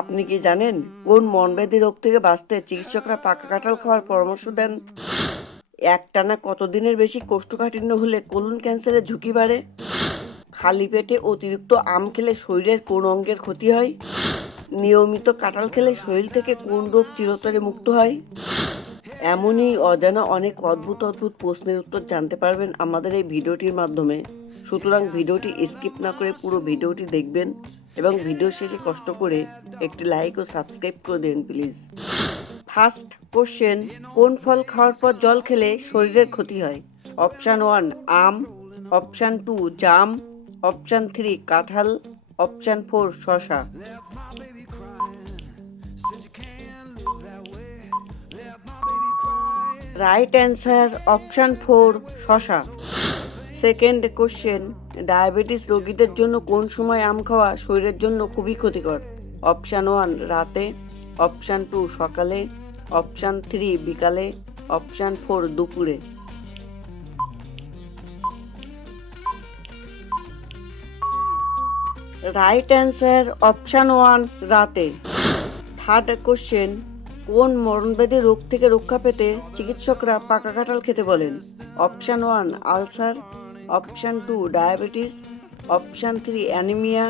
আপনি কি জানেন কোন মনব্যাধি রোগ থেকে বাঁচতে চিকিৎসকরা পাকা কাঁঠাল খাওয়ার পরামর্শ দেন? একটানা কতদিনের বেশি কোষ্ঠকাঠিন্য হলে কোলন ক্যান্সারের ঝুঁকি বাড়ে? খালি পেটে অতিরিক্ত আম খেলে শরীরের কোন অঙ্গের ক্ষতি হয়? নিয়মিত কাঁঠাল খেলে শরীর থেকে কোন রোগ চিরতরে মুক্ত হয়? এমনই অজানা অনেক অদ্ভুত অদ্ভুত প্রশ্নের উত্তর জানতে পারবেন আমাদের এই ভিডিওটির মাধ্যমে। সুতরাং ভিডিওটি স্কিপ না করে পুরো ভিডিওটি দেখবেন এবং ভিডিও শেষে কষ্ট করে একটি লাইক ও সাবস্ক্রাইব করে দেন প্লিজ। ফার্স্ট কোশ্চেন, কোন ফল খাওয়ার পর জল খেলে শরীরের ক্ষতি হয়? অপশান 1 আম, অপশান 2 জাম, অপশান 3 কাঁঠাল, অপশান 4 শসা। রাইট অ্যান্সার অপশান 4 শসা। সেকেন্ড কোশ্চেন, ডায়াবেটিস রোগীদের জন্য কোন সময় আম খাওয়া শরীরের জন্য খুবই ক্ষতিকর? অপশান 1 রাতে, অপশান 2 সকালে, অপশান 3 বিকালে, অপশান 4 দুপুরে। রাইট অ্যান্সার অপশান 1 রাতে। থার্ড কোশ্চেন, কোন মরণব্যাধি রোগ থেকে রক্ষা পেতে চিকিৎসকরা পাকা কাঁঠাল খেতে বলেন? Option 1 ulcer, option 2 diabetes, option 3 anaemia,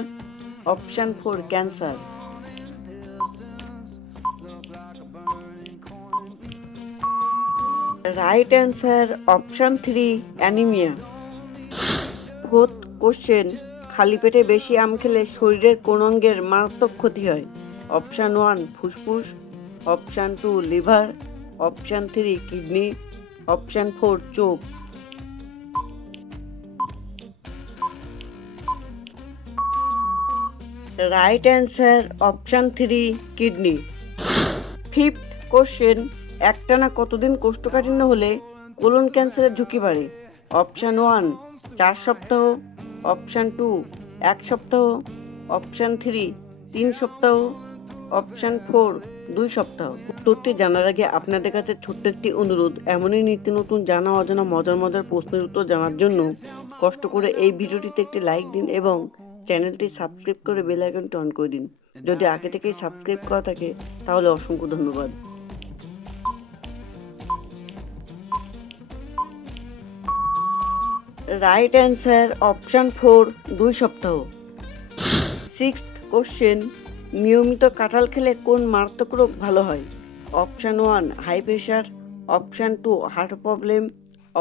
option 4 cancer. Right answer option 3 anaemia. Fourth question, খালি পেটে বেশি আম খেলে শরীরের কোন অঙ্গের মারাত্মক ক্ষতি হয়? অপশান 1 ফুসফুস, option 2 liver, option 3 kidney, option 4 চোখ। Right answer option 3 kidney. Fifth question, একটানা কতদিন কোষ্ঠকাঠিন্য হলে কোলন ক্যান্সারের ঝুঁকি বাড়ে? অপশান 1 4 সপ্তাহ, অপশান 2 1 সপ্তাহ, অপশান 3 3 সপ্তাহ, অপশান 4 2 সপ্তাহ। উত্তরটি জানার আগে আপনাদের কাছে ছোট্ট একটি অনুরোধ, এমনই নিত্য নতুন জানা অজানা মজার মজার প্রশ্নের উত্তর জানার জন্য কষ্ট করে এই ভিডিওটিতে একটি লাইক দিন এবং চ্যানেলটি সাবস্ক্রাইব করে বেল আইকনটি অন করে দিন। যদি আগে থেকেই সাবস্ক্রাইব করা থাকে তাহলে অসংখ্য ধন্যবাদ। রাইট অ্যান্সার অপশান 4 2 সপ্তাহ। সিক্সথ কোশ্চেন, নিয়মিত কাঁঠাল খেলে কোন মারাত্মক রোগ ভালো হয়? Option 1 high pressure, option 2 heart problem,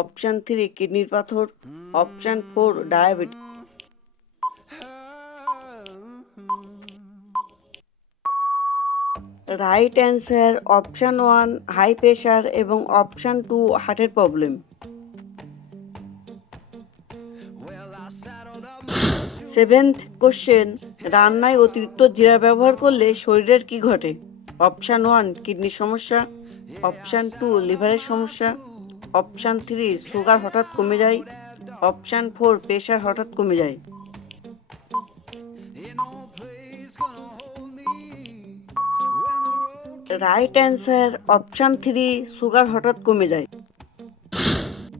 option 3 কিডনির পাথর, option 4 diabetes. Right answer option 1 high pressure এবং অপশান 2 হার্টের প্রবলেম। সেভেন্থ কোশ্চেন, রান্নায় অতিরিক্ত জিরা ব্যবহার করলে শরীরের কি ঘটে? অপশান 1 কিডনির সমস্যা, অপশান 2 লিভারের সমস্যা, অপশান 3 সুগার হঠাৎ কমে যায়, অপশান 4 প্রেশার হঠাৎ কমে যায়। রাইট অ্যান্সার অপশান 3 সুগার হঠাৎ কমে যায়।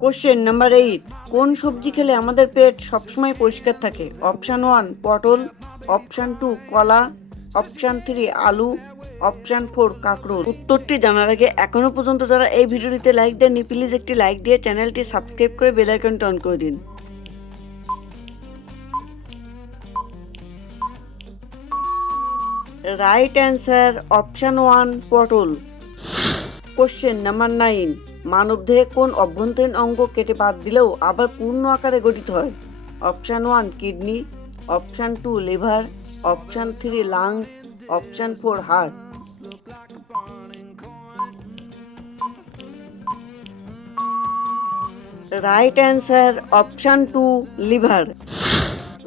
কোশ্চেন নাম্বার 8, কোন সবজি খেলে আমাদের পেট সবসময় পরিষ্কার থাকে? অপশান 1 পটল, অপশান 2 কলা, অপশান 3 আলু, অপশান 4 কাঁকরোল। উত্তরটি জানার আগে এখনো পর্যন্ত যারা এই ভিডিওটিতে লাইক দেননি প্লিজ একটি লাইক দিয়ে চ্যানেলটি সাবস্ক্রাইব করে বেল আইকনটি অন করে দিন। রাইট অ্যান্সার অপশান 1 পটল। কোশ্চেন নাম্বার 9, মানবদেহে কোন অভ্যন্তরীণ অঙ্গ কেটে বাদ দিলেও আবার পূর্ণ আকারে গঠিত হয়? Option 1 kidney, option 2 liver, option 3 lungs, option 4 heart. Right answer option 2 liver.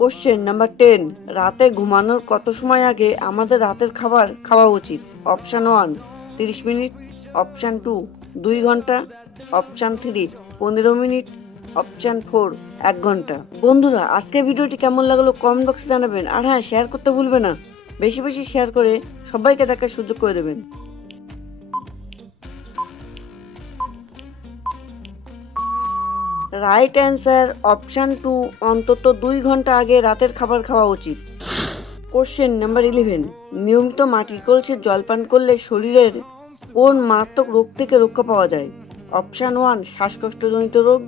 Question number 10, রাতে ঘুমানোর কত সময় আগে আমাদের রাতের খাবার খাওয়া উচিত? অপশান 1 30 মিনিট, অপশান 2 2 ঘন্টা, অপশান 3 15 মিনিট, অপশান 4 1 ঘন্টা। বন্ধুরা, আজকের ভিডিওটি কেমন লাগলো কমেন্ট বক্সে জানাবেন, আর হ্যাঁ শেয়ার করতে ভুলবেন না। বেশি বেশি শেয়ার করে সবাইকে দেখার সুযোগ করে দেবেন। রাইট অ্যান্সার অপশান 2 অন্তত 2 ঘন্টা আগে রাতের খাবার খাওয়া উচিত। কোশ্চেন নাম্বার 11, নিয়মিত মাটির কলসির জল পান করলে শরীরের কোন মারাত্মক রোগ থেকে রক্ষা পাওয়া যায়? অপশান 1 শ্বাসকষ্টজনিত রোগ,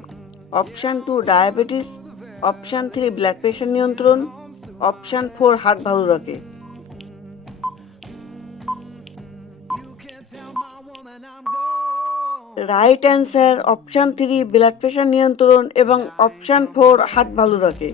option 2 diabetes, option 3 blood pressure নিয়ন্ত্রণ, অপশান 4 হার্ট ভালো রাখে। Right answer option 3 blood pressure নিয়ন্ত্রণ এবং অপশান 4 হার্ট ভালো রাখে।